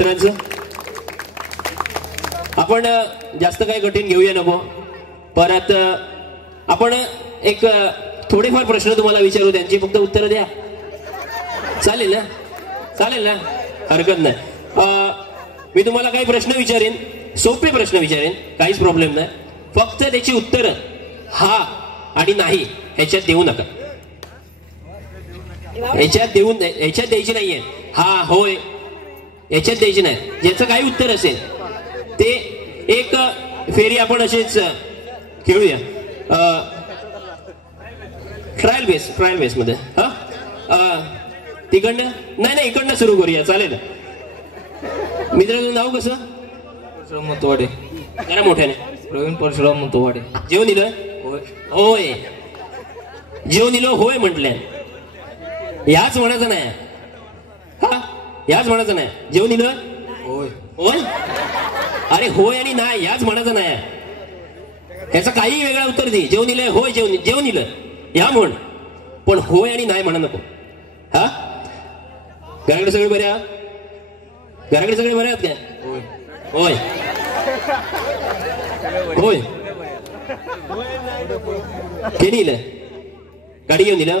मित्रांचं आपण जास्त काही कठीण घेऊया नको. परत आपण एक थोडेफार प्रश्न तुम्हाला विचारू, त्यांची फक्त उत्तरं द्या. चालेल ना? चालेल ना? हरकत नाही. मी तुम्हाला काही प्रश्न विचारेन, सोपे प्रश्न विचारेन, काहीच प्रॉब्लेम नाही. फक्त त्याची उत्तरं हा आणि नाही ह्याच्यात देऊ नका. ह्याच्यात द्यायची नाहीये. हा होय याच्यात द्यायची नाही. ज्याचं काही उत्तर असेल ते एक फेरी आपण असेच खेळूया. ट्रायल बेस मध्ये. तिकडनं नाही इकडनं सुरू करूया. चालेल? मित्राचं नाव कसं? परशुराम मुतवाडे. जरा मोठ्याने. प्रवीण परशुराम मुतवाडे. जेवण दिलं? होय. जेवण दिलं होय म्हटल्या. याच म्हणायचं नाही. हा याच म्हणायचं नाही. जेवण दिलं? होय. होय. अरे होय आणि नाही याच म्हणायचं नाही. ह्याचं काही वेगळं उत्तर दे. जेवण दिलंय? होय जेवण दिलं या म्हण, पण होय आणि नाही म्हणा नको. हा घराकडे सगळे बरे आहात? घराकडे सगळे बरे आहात काय? होय होय. के दिलं? गाडी घेऊन दिलं?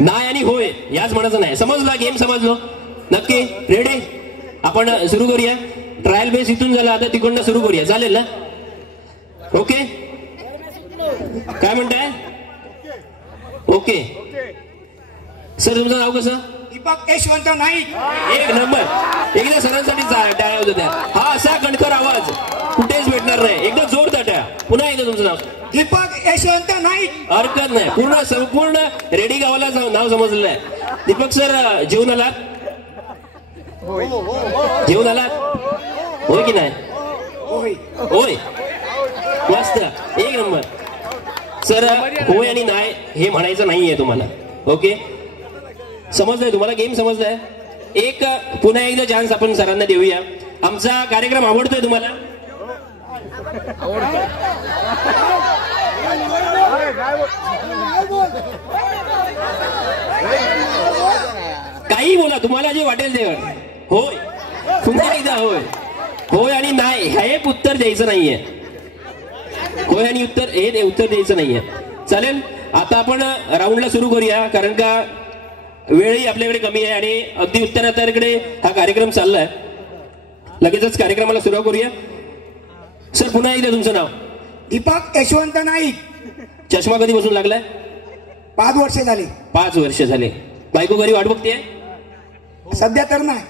नाही आणि होय याच म्हणायचं नाही. समजला? गेम समजलो? नक्की रेडी? आपण सुरू करूया. ट्रायल बेस इथून झाला, आता तिकडनं सुरू करूया. चालेल ना? ओके. काय म्हणताय? ओके. सर तुमचं नाव कसं? दीपक यशवंत नाईक. एक नंबर. एकदा सरांसाठी टाळ्या होत्या त्या. हा असा कणखर आवाज कुठेच भेटणार नाही. एकदा जोर टाळ्या. पुन्हा एकदा तुमचं नाव? दीपक यशवंत नाईक. हरकत नाही. संपूर्ण रेडी गावाला नाव समजलेलं आहे. दीपक सर जेवून आलात? जेवून आलात? होय की नाही? होय. मस्त. एक नंबर. सर होय आणि नाही हे म्हणायचं नाहीये तुम्हाला. ओके समजलंय तुम्हाला? गेम समजलाय? एक पुन्हा एकदा चान्स आपण सरांना देऊया. आमचा कार्यक्रम आवडतोय तुम्हाला? काही बोला, तुम्हाला जे वाटेल ते. होय पुन्हा एकदा होय आणि नाही हे एक उत्तर द्यायचं नाहीये. होय आणि हे उत्तर द्यायचं नाहीये. चालेल? आता आपण राऊंडला सुरू करूया, कारण का वेळही आपल्याकडे कमी आहे आणि अगदी उत्तराकडे हा कार्यक्रम चाललाय. लगेचच कार्यक्रमाला सुरुवात करूया. सर पुन्हा एकदा तुमचं नाव? दीपक यशवंत नाईक. चष्मा कधीपासून लागलाय? 5 वर्ष झाली. 5 वर्ष झाले. बायको घरी वाट बघते? सध्या तर नाही.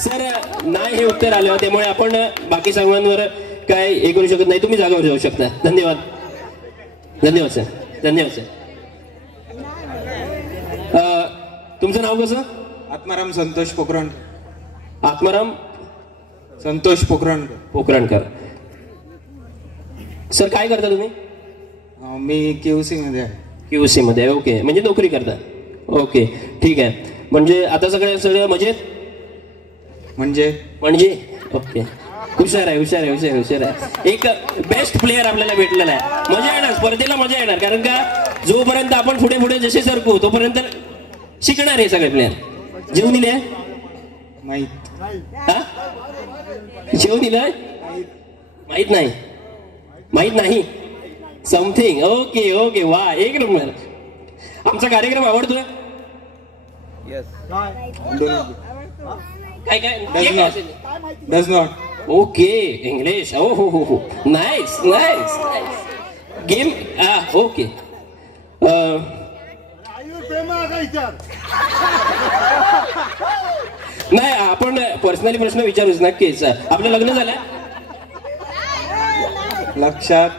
सर नाही हे उत्तर आलं, त्यामुळे आपण बाकी सर्वांवर काय हे करू शकत नाही. तुम्ही जागावर जाऊ शकता. धन्यवाद सर. तुमचं नाव कसं? आत्माराम संतोष पोखरण. आत्माराम संतोष पोखरणकर. सर काय करता तुम्ही? मी केयूसी मध्ये आहे. केयूसी मध्ये? ओके, म्हणजे नोकरी करता. ओके ठीक आहे. म्हणजे आता सगळं मजेत? म्हणजे ओके. हुशार आहे. एक बेस्ट प्लेअर आपल्याला भेटलेला आहे. मजा येणार, स्पर्धेला मजा येणार, कारण का जोपर्यंत आपण पुढे जसे सरकू तोपर्यंत शिकणार आहे सगळे प्लेअर. जेवून दिले? जेवून दिलं? माहित नाही. समथिंग. ओके वा एक नंबर. आमचा कार्यक्रम आवडतोय? काय डज नॉट. Okay English. हो नाईस. Game okay. नाही आपण पर्सनली प्रश्न विचारूच. नक्कीच. आपलं लग्न झालं? लक्षात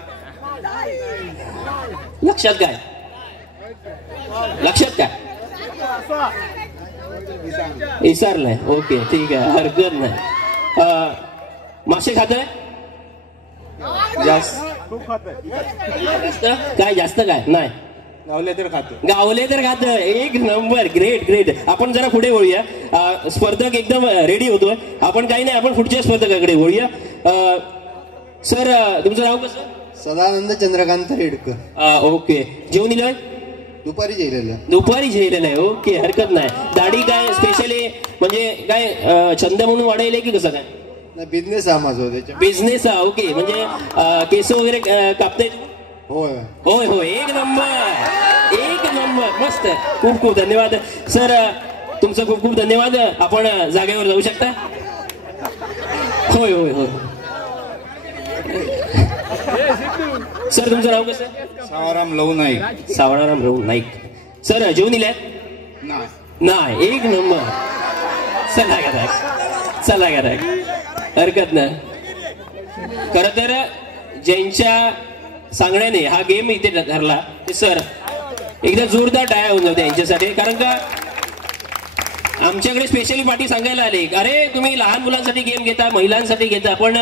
काय? विसरलाय. ओके ठीक आहे, हरकत नाही. मासे खातोय? जास्त काय नाही. गावले तर खात. एक नंबर. ग्रेट. आपण जरा पुढे वळूया. स्पर्धक एकदम रेडी होतोय. आपण काही नाही, आपण पुढच्या स्पर्धकाकडे वळूया. सर तुमचं नाव कसं? सदानंद चंद्रकांत रेडकर. ओके. जेवण दिलंय? दुपारी जेलेलं दुपारी जेलेलं आहे. ओके, हरकत नाही. दाढी काय स्पेशली म्हणजे काय छंद म्हणून वाढेल की कसं काय? नाही, बिझनेस हा माझा त्याच्या. बिझनेस हा. ओके, म्हणजे केस वगैरे कापताय? होय होय होय, एक नंबर, एक नंबर, मस्त. खूप खूप धन्यवाद सर, तुमचं खूप खूप धन्यवाद. आपण जागेवर जाऊ शकता. होय होय होय. सर तुमचं नाव कसं? सावराम लव नाईक. सावळाराम राव नाईक. सर जेवून दिल्यात? नाही, एक नंबर. चला करा, चला करा, हरकत नाही. खर तर ज्यांच्या सांगण्याने हा गेम इथे ठरला ते सर एकदा जोरदार टाळ्या होऊन जाते यांच्यासाठी. कारण का आमच्याकडे स्पेशली पार्टी सांगायला आले, अरे तुम्ही लहान मुलांसाठी गेम घेता, महिलांसाठी घेता, पण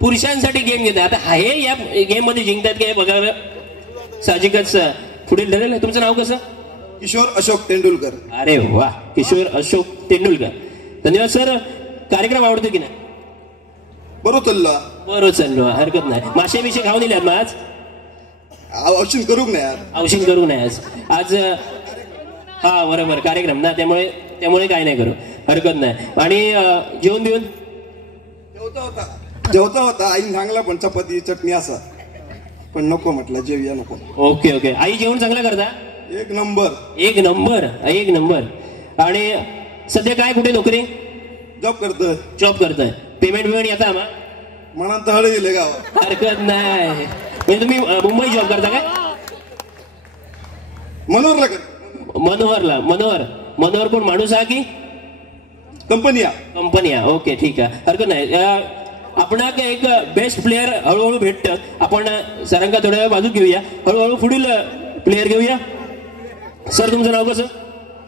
पुरुषांसाठी गेम घेता. आता हे या गेम मध्ये जिंकतात काय बघावं साहजिकच. पुढील ठरेल. तुमचं नाव कसं? किशोर अशोक तेंडुलकर. अरे वा, किशोर अशोक तेंडुलकर. धन्यवाद सर. कार्यक्रम आवडतो की नाही? बरोबर चालला. बरोबर चाललो, हरकत नाही. मासे बिशे खाऊन दिल्यात मग आज? औषध करू ना यार. औषध करू नये आज. हा बरोबर, कार्यक्रम ना, त्यामुळे काय नाही करू, हरकत नाही. आणि जेवण बिवून जेवता होता आईने सांगला पण चपाती चटणी असा, पण नको म्हटलं जेवूया नको. Okay okay. आई जेवण चांगलं करता? एक नंबर. एक नंबर, एक नंबर. आणि सध्या काय कुठे नोकरी? जॉब करतोय. जॉब करताय. पेमेंट बिमेंट येता मग? मनात हळ गेले गावात. हरकत नाही. म्हणजे तुम्ही मुंबई जॉब करता काय? मनोहरला कर. मनोहरला. मनोहर कोण माणूस हा की कंपनी? ओके ठीक आहे, हरकत नाही. आपणाक एक बेस्ट प्लेअर हळूहळू भेटतं. आपण सरांका थोड्या वेळ बाजू घेऊया, हळूहळू पुढील प्लेअर घेऊया. सर तुमचं नाव कसं?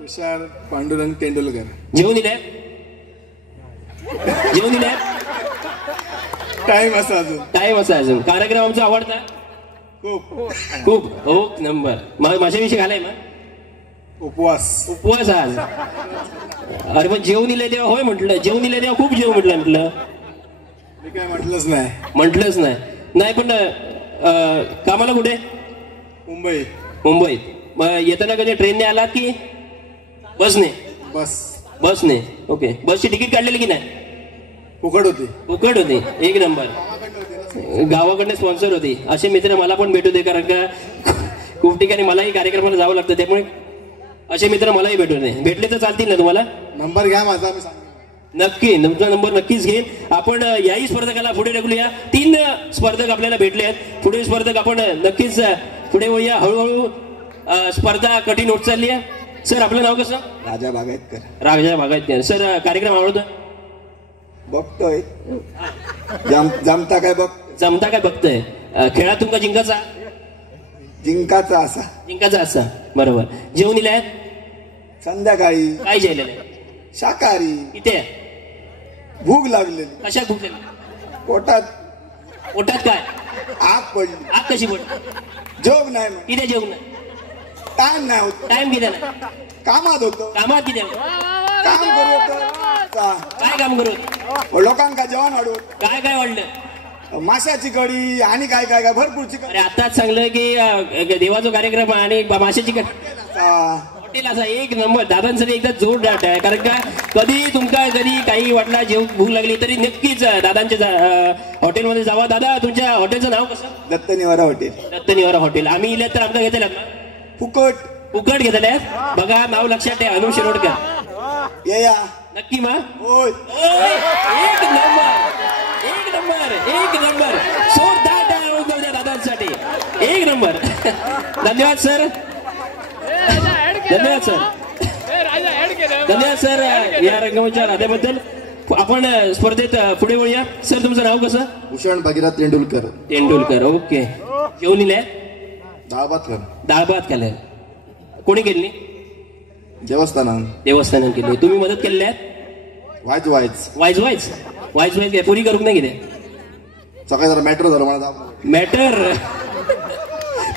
तुषार पांडुरंग तेंडुलकर. जेवून दिल्या? जेवून दिल्या? टाइम असा अजून. टाइम असा अजून. कार्यक्रम आमचा आवडता खूप खूप. Okay number. माझ्याविषयी घालाय मग उपवास आज. अरे पण जेवून दिले तेव्हा होय म्हटलं, जेवून दिले तेव्हा खूप जेव म्हटलं. मी काय म्हटलंच नाही. म्हटलंच नाही. पण कामाला कुठे? मुंबईत. मग येताना कधी ट्रेनने आलात की बसने? बसने. ओके. बसची तिकीट काढलेली की नाही? फुकट होती. एक नंबर. गावाकडनं स्पॉन्सर होती. असे मित्र मला पण भेटू दे, कारण का खूप ठिकाणी मलाही कार्यक्रमाला जावं लागतं, त्यामुळे असे मित्र मलाही भेटू दे. भेटले तर चालतील ना तुम्हाला? नंबर घ्या माझा, मी सांगेन. नक्की तुमचा नंबर नक्कीच घेईन. आपण याही स्पर्धकाला पुढे ढकलूया. 3 स्पर्धक आपल्याला भेटले आहेत. पुढील स्पर्धक आपण नक्कीच पुढे होऊया. हळूहळू स्पर्धा कठीण होत चालली आहे. सर आपलं नाव कसं? राजा बागायतकर. राजा बागायतकर. सर कार्यक्रम आवडतो? बघतोय. जमता काय बघ. जमता काय बघतोय? खेळात तुमका जिंकाचा असा. बरोबर. जेवून दिलाय? संध्याकाळी. काय जेवलेलं? शाकाहारी. इथे भूक लागलेली. कशा भूक लागली? पोटात काय आग पडली. आग कशी पडली? जेवण नाही. किती जेवण? टाइम नाही होत. टाइम किती नाही? कामात होतो. कामात किती? काम करू. काय काम करू? लोकांका जेवण वाढवत. काय वाढलं? माशाची कढी आणि काय भरपूर चिकन. अरे आताच सांगलं की देवाचा कार्यक्रम आणि माशाची हॉटेल असा एक नंबर. दादांसाठी एकदा जोरदार आहे, कारण का कधी काही वाटला जेव भूक लागली तरी नक्कीच दादांच्या हॉटेलमध्ये जावा. दादा तुमच्या हॉटेलचं नाव कसं? दत्तनिवारा हॉटेल. आम्ही इले तर आमचं घेतलं फुकट घेतले. बघा नाव लक्षात ठेवा, अनु शिरोडकर. या नक्की मा. होय. एक नंबर. जोरदार दादांसाठी एक नंबर. धन्यवाद सर. या रंगमंचावर आल्याबद्दल. आपण स्पर्धेत पुढे वळूया. सर तुमचं नाव कसं? भूषण भगीरथ तेंडुलकर. ओके. जेवून दिले? डाळ भात खाल्ले. कोणी केली? देवस्थानात केली. तुम्ही मदत केलेली आहे? वाईज काय पुरी करूक नाही किती? सकाळी जरा मॅटर झालं मला. मॅटर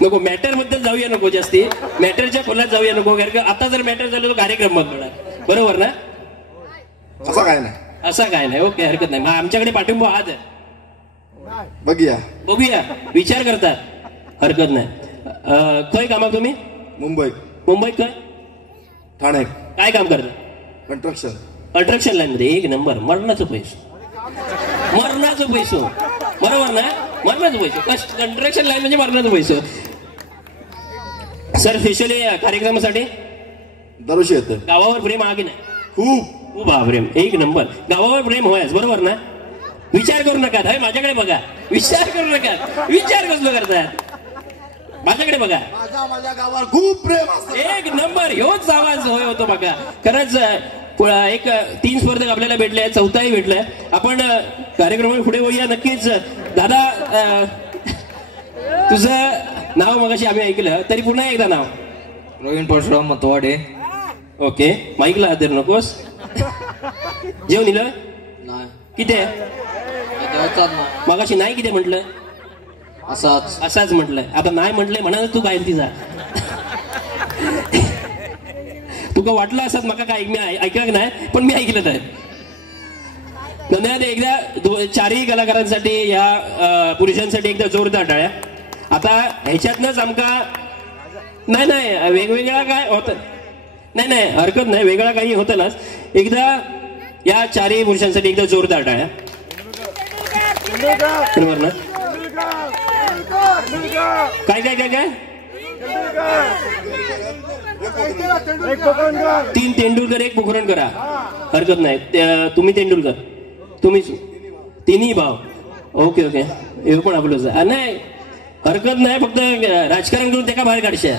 नको. मॅटर बद्दल जाऊया नको जास्ती. मॅटरच्या खोलात जाऊया नको, कारण आता जर मॅटर झालं तर कार्यक्रम मग बरोबर ना? असं काय नाही. ओके हरकत नाही. मग आमच्याकडे पाठिंबा आज बघूया. विचार करतात, हरकत नाही. खय कामाक तुम्ही? मुंबईत काय ठाणे काय काम करता कंस्ट्रक्शन कंस्ट्रक्शन लाईन मध्ये एक नंबर मरणाचं पैसो बरोबर ना मरणाचं पैसो कंस्ट्रक्शन लाईन म्हणजे मरणाचं पैसो सर स्पेशली कार्यक्रमासाठी दरवर्षी येतं गावावर प्रेम आहे की नाही खूप प्रेम एक नंबर गावावर प्रेम होयच बरोबर ना विचार करू नका अरे माझ्याकडे बघा विचार करू नका विचार कसलो करतात माझ्याकडे बघा माझ्या गावावर खूप प्रेम असतं एक नंबर ह्योच आवाज होय होतो बघा खरंच एक 3 स्पर्धक आपल्याला भेटले आहेत 4थाही भेटलाय आपण कार्यक्रमात पुढे होऊया नक्कीच दादा तुझं नाव मगाशी आम्ही ऐकलं तरी पुन्हा एकदा नाव प्रवीण परशुराम मतवाडे ओके माईकला तर नकोस जेवण दिलं नाही किती मगाशी नाही किती म्हटलं असाच म्हटलंय आता नाही म्हटलंय म्हणा तू काय तिचा तुका वाटलं असत मका काय मी ऐकलं नाही पण मी ऐकलं तर धन्यवाद एकदा चारही कलाकारांसाठी या पुरुषांसाठी एकदा जोरदार टाळ्या आता ह्याच्यातनच आमका नाही वेगवेगळा काय होत नाही हरकत नाही वेगळा काही होतलच एकदा या चारही पुरुषांसाठी एकदा जोरदार टाळ्या बरोबर ना काय काय काय काय 3 तेंडुलकर 1 पोखरण करा हरकत नाही तुम्ही तेंडुलकर तुम्हीच तिन्ही भाव ओके हे पण आपलं नाही हरकत नाही फक्त राजकारण करून त्याला बाहेर काढशा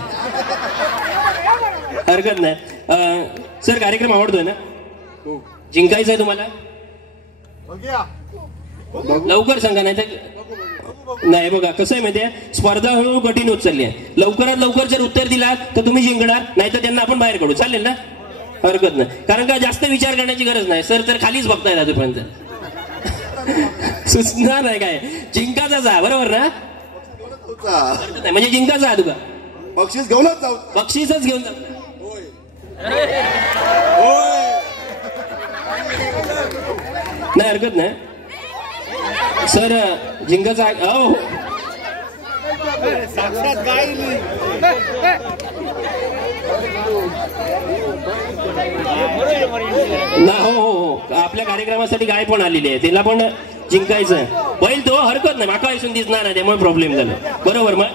हरकत नाही सर कार्यक्रम आवडतोय ना जिंकायचंय तुम्हाला लवकर सांगा नाही तर नाही बघा कसं आहे माहितीये स्पर्धा हळूहळू कठीण होत चालली आहे लवकरात लवकर जर उत्तर दिलात तर तुम्ही जिंकणार नाही तर त्यांना आपण बाहेर काढू चालेल ना हरकत नाही कारण का जास्त विचार करण्याची गरज नाही सर तर खालीच बघताय अजूनपर्यंत सुचणार नाही काय जिंकाचा जा बरोबर ना हरकत नाही म्हणजे जिंकाचा आहे तुका बक्षीस घेऊनच जाऊ बक्षीसच घेऊन जा नाही हरकत नाही सर जिंकाचा ना हो आपल्या कार्यक्रमासाठी गाय पण आलेली आहे त्याला पण जिंकायचं आहे बैल तो हरकत नाही माका ऐसून दिसणार नाही त्यामुळे प्रॉब्लेम झाला बरोबर मग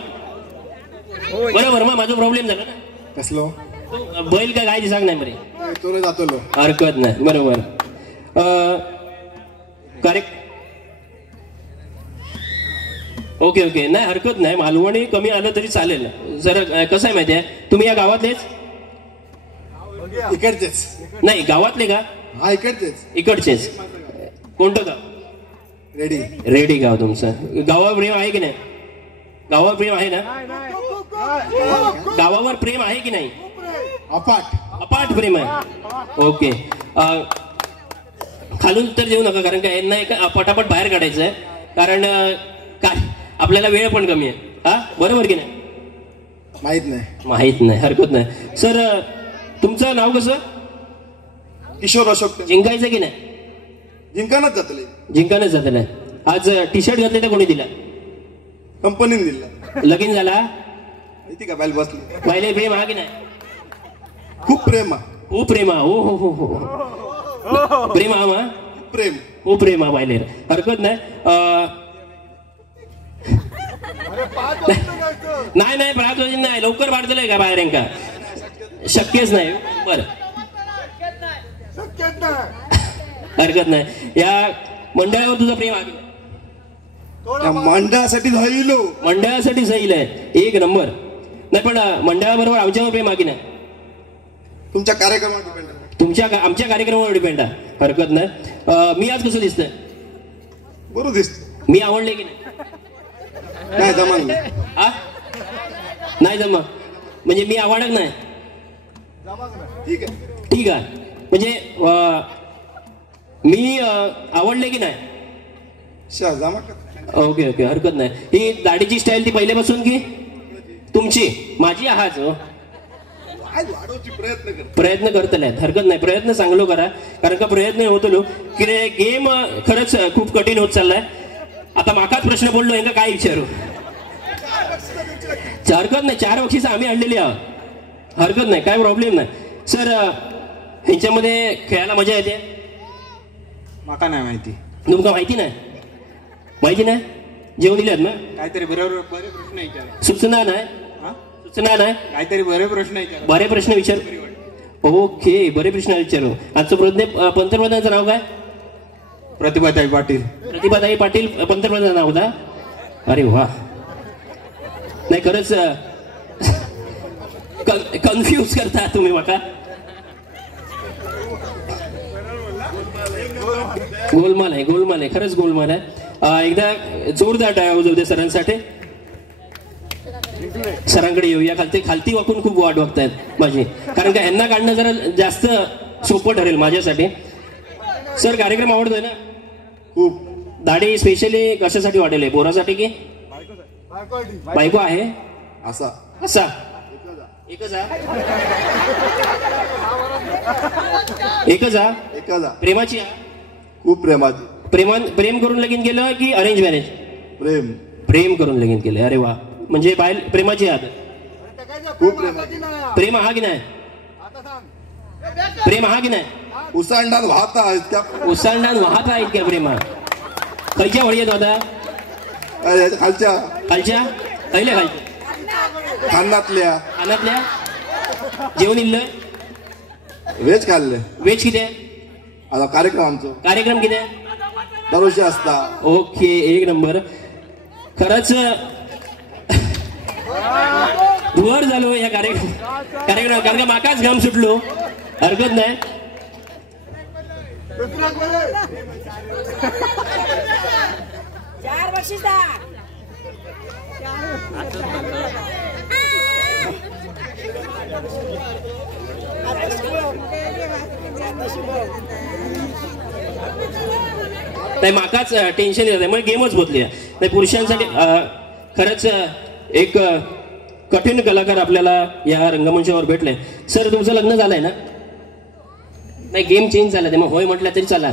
माझा प्रॉब्लेम झाला ना कसलो बैल का गाय दिसाक नाही बरे तो जातो हरकत नाही बरोबर ओके नाही हरकत नाही मालवणी कमी आलं तरी चालेल जर कसं आहे माहितीये तुम्ही या गावातलेच इकडचेच नाही गावातले का हा इकडचेच कोणतं गाव रेडी गाव तुमचं गावावर प्रेम आहे की नाही गावावर प्रेम आहे ना गावावर प्रेम आहे की नाही अपाट प्रेम आहे ओके खालून उत्तर देऊ नका कारण का यांना पटापट बाहेर काढायचं आहे कारण काय आपल्याला वेळ पण कमी आहे हा बरोबर की नाही माहित नाही हरकत नाही सर तुमचं नाव कसं किशोर अशोक जिंकायचं की नाही जिंकानच जातले आज टी शर्ट घातले तर कोणी दिला कंपनीने दिला लगीन झाला माहिती का बाईल बसली पहिले प्रेम हा की नाही खूप प्रेम हो प्रेम हा मा प्रेम हा पाहिले हरकत नाही नाही प्रात नाही लवकर वाढतलंय का बाहेर का शक्यच नाही बर हरकत नाही या मंडळावर तुझं प्रेम आहे मंडळासाठी सैल आहे एक नंबर नाही पण मंडळाबरोबर आमच्यावर प्रेम आहे की नाही तुमच्या कार्यक्रमावर आमच्या कार्यक्रमावर डिपेंड आहे हरकत नाही मी आज कसं दिसतंय बरोबर दिसत मी आवडले की नाही जमा नाही जमा म्हणजे मी आवडत नाही ठीक आहे म्हणजे मी आवडले की नाही ओके हरकत नाही ही दाढीची स्टाईल ती पहिल्यापासून की तुमची माझी आहात प्रयत्न करतले हरकत नाही प्रयत्न चांगलो करा कारण का प्रयत्न होतो की गेम खरंच खूप कठीण होत चाललाय आता माकाच प्रश्न बोललो यांना काय विचारू हरकत नाही 4 बक्षीस आम्ही आणलेली आहोत हरकत नाही, काय प्रॉब्लेम नाही. सर ह्यांच्यामध्ये खेळायला मजा येते? माका नाही माहिती. तुमका माहिती नाही? माहिती नाही? जेवण दिल्यात ना? काहीतरी बरे प्रश्न विचार. सूचना नाही? सूचना नाही? काहीतरी बरे प्रश्न विचार. बरे प्रश्न विचार. ओके, बरे प्रश्न विचारू. आजचं पंतप्रधानाचं नाव काय? प्रतिभाताई पाटील. प्रतिभाताई पाटील पंतप्रधान नाव होता? अरे वा, नाही खरंच कन्फ्यूज करता तुम्ही माका. गोलमाल आहे, गोलमाल आहे, खरंच गोलमाल आहे. एकदा जोरदार टाळ्या वाजवू दे सरांसाठी. सरांकडे येऊया. खालती वाकून खूप वाट बघतायत माझी, कारण का ह्यांना काढणं जरा जास्त सोपं ठरेल माझ्यासाठी. सर कार्यक्रम आवडतोय ना? खूप. दाढी स्पेशली कशासाठी वाटेल? पोरासाठी की बायको आहे? असा असा एकच एखादा प्रेमाची खूप प्रेमाची. प्रेम करून लगीन केलं की अरेंज मॅरेज? प्रेम. प्रेम करून लगीन केलं. अरे वा, म्हणजे प्रेमाची आहात. खूप प्रेमाची. प्रेम हा की नाही? प्रेम हा की नाही? उसांडात वाहता इतक्या. उसांडान वाहत आहेत का प्रेमा? खयच्या वळी येतो आता? खालच्या खालच्या खायल्या खालच्या खान्नातल्या. अनातल्या जेवण इल्लं? व्हेज खाल्ले. वेज किती आहे? आता कार्यक्रम आमचो. कार्यक्रम किती आहे? दरवर्षी असता. ओके, एक नंबर. खरंच धुवर झालो या कार्यक्रम कारण का माकाच घाम सुटलो. हरकत नाही. नाही माकाच टेन्शन येत आहे, मग गेमच बदली आहे. नाही पुरुषांसाठी खरंच एक कठीण कलाकार आपल्याला या रंगमंचावर भेटले. सर तुमचं लग्न झालंय ना? नाही गेम चेंज झाला, ते मग होय म्हटलं तरी चला.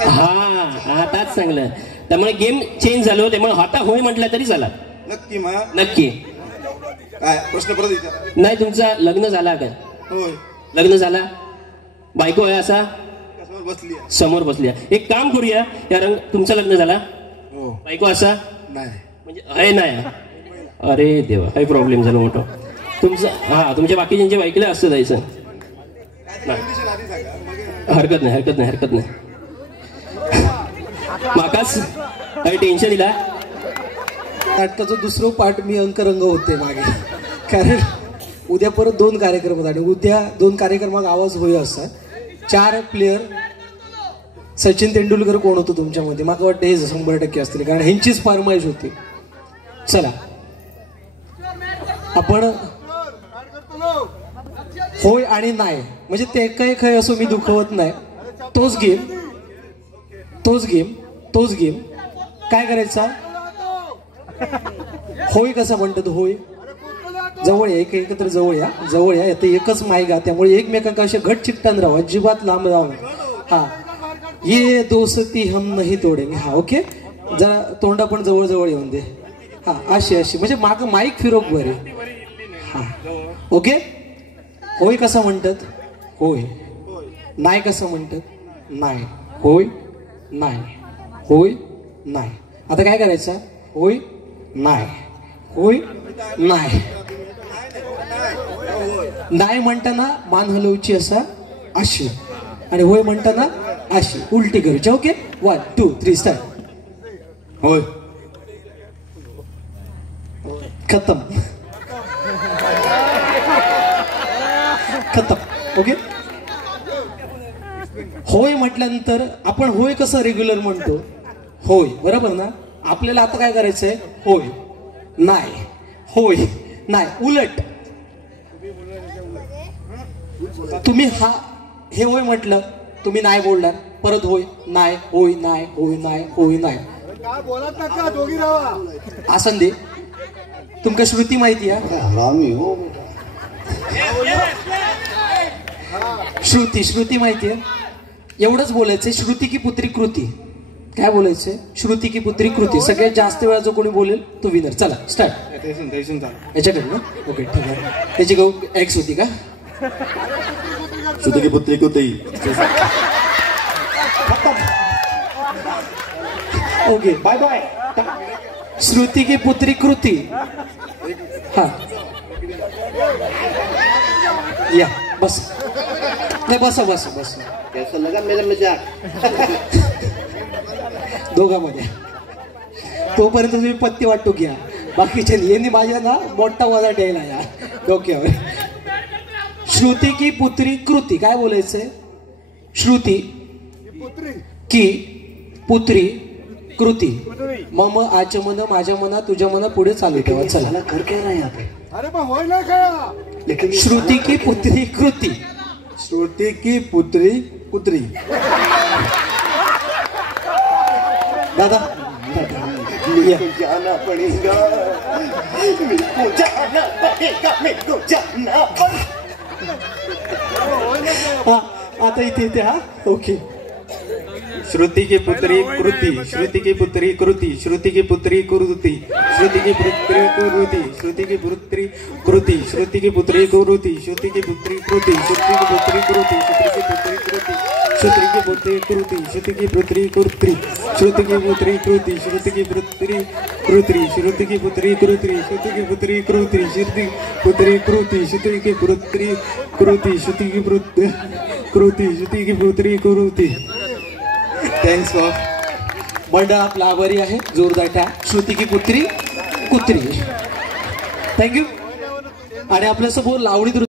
हा आताच चांगलं. त्यामुळे गेम चेंज झालो, त्यामुळे आता होय म्हटलं तरी चला. नक्की नक्की. काय प्रश्न परत विचार. नाही तुमचं लग्न झाला का? होय. लग्न झाला. बायको आहे असा? बसली. समोर बसली. एक काम करूया, तुमचं लग्न झाला? हो. बायको असा? नाही. म्हणजे आहे नाही? अरे देवा, काही प्रॉब्लेम झाला मोठा. तुमचं तुमच्या बाकीच्यांच्या बायकीला असतं जायचं. हरकत नाही. माकाच काही टेन्शन दिला. नाटकाचं दुसरं पार्ट मी अंकरंग होते मागे, कारण उद्या परत 2 कार्यक्रम होतात आणि उद्या 2 कार्यक्रमात आवाज होय असतात. 4 प्लेयर. सचिन तेंडुलकर कोण होतो तुमच्यामध्ये? मला वाटतं हे 100% असतील, कारण ह्यांचीच फरमाईश होती. चला आपण होय आणि नाही म्हणजे ते काही खय असो मी दुखवत नाही. तोच गेम काय करायचा? होय कसा म्हणतात? होय जवळ या, एकत्र जवळ या. आता एकच मायगा, त्यामुळे एकमेकांका असे घट चिकटान राहू, अजिबात लांब राहू. हा ये दोस्ती हम नाही तोडेंगे. हा ओके, जरा तोंडा पण जवळ येऊन दे. हा अशी म्हणजे माग माईक फिरोक बरे. हा ओके. होय कसं म्हणतात? होय. नाही कसं म्हणतात? नाही. होय नाही. होय नाही. आता काय करायचं? होय नाही. होय नाही. नाही म्हणताना मान हलवची अशी आणि होय म्हणताना अशी उलटी करायची. Okay, 1 2 3 start. होय. खतम. ओके. होय म्हटल्यानंतर आपण होय कसं रेग्युलर म्हणतो? होय, बरोबर ना? आपल्याला आता काय करायचंय? होय नाही. होय नाही, उलट. तुम्ही हे होय म्हटलं, तुम्ही नाही बोलणार, परत होय नाही. होय नाही. होय नाही. होय नाही. आसन दे. तुमका श्रुती माहिती आहे? श्रुती माहिती आहे? एवढंच बोलायचंय. श्रुती की पुत्री कृती? काय बोलायचंय? श्रुती की पुत्री कृती. सगळ्यात जास्त वेळा जो कोणी बोलेल तो विनर. चला स्टार्ट. थैसून चाल याच्याकडे ना. ओके ठीक आहे. त्याची गहू एक्स होती का? श्रुती की पुत्री कृती. Okay bye bye. श्रुती की पुत्री कृती. हा या बस. नाही बस बस बस. दोघांमध्ये तोपर्यंत तुम्ही पत्ती वाटतो घ्या. बाकीच्या यांनी माझ्या ना मोठा वजा द्यायला या डोक्यावर. श्रुती की पुत्री कृती. काय बोलायचंय? श्रुती की पुत्री कृती. मम आचमन माझ्या मना तुझ्या मना पुढे चालू ठेवा. चला घर काय नाही अरे पण होय ना काय श्रुती की पुत्री कृती. श्रुती की पुत्री कुत्री. दादा या. जाना पडेगा मेरे जाना पडेगा मेरे जाना हा आता इथे हा. ओके. श्रुति की पुत्री कृति. श्रुति की पुत्री कृति. श्रुति की पुत्री कृति. श्रुति की पुत्री कृति. श्रुति की पुत्री कृति. श्रुति की पुत्री कृति. श्रुति की पुत्री कृति. श्रुति की पुत्री कृति. श्रुति की पुत्री कृति. श्रुति की पुत्री कृति. श्रुति की पुत्री कृति. श्रुति की पुत्री कृति. श्रुति की पुत्री कृति. श्रुति की पुत्री कृति. श्रुति की पुत्री कृति. श्रुति की पुत्री कृति. श्रुति की पुत्री कृति. श्रुति की पुत्री कृति. Thanks for. मंडळ आपला आभारी आहे. जोरदार टाळ्या. श्रुती की पुत्री कुत्री. थँक्यू. आणि आपल्यासमोर लावणी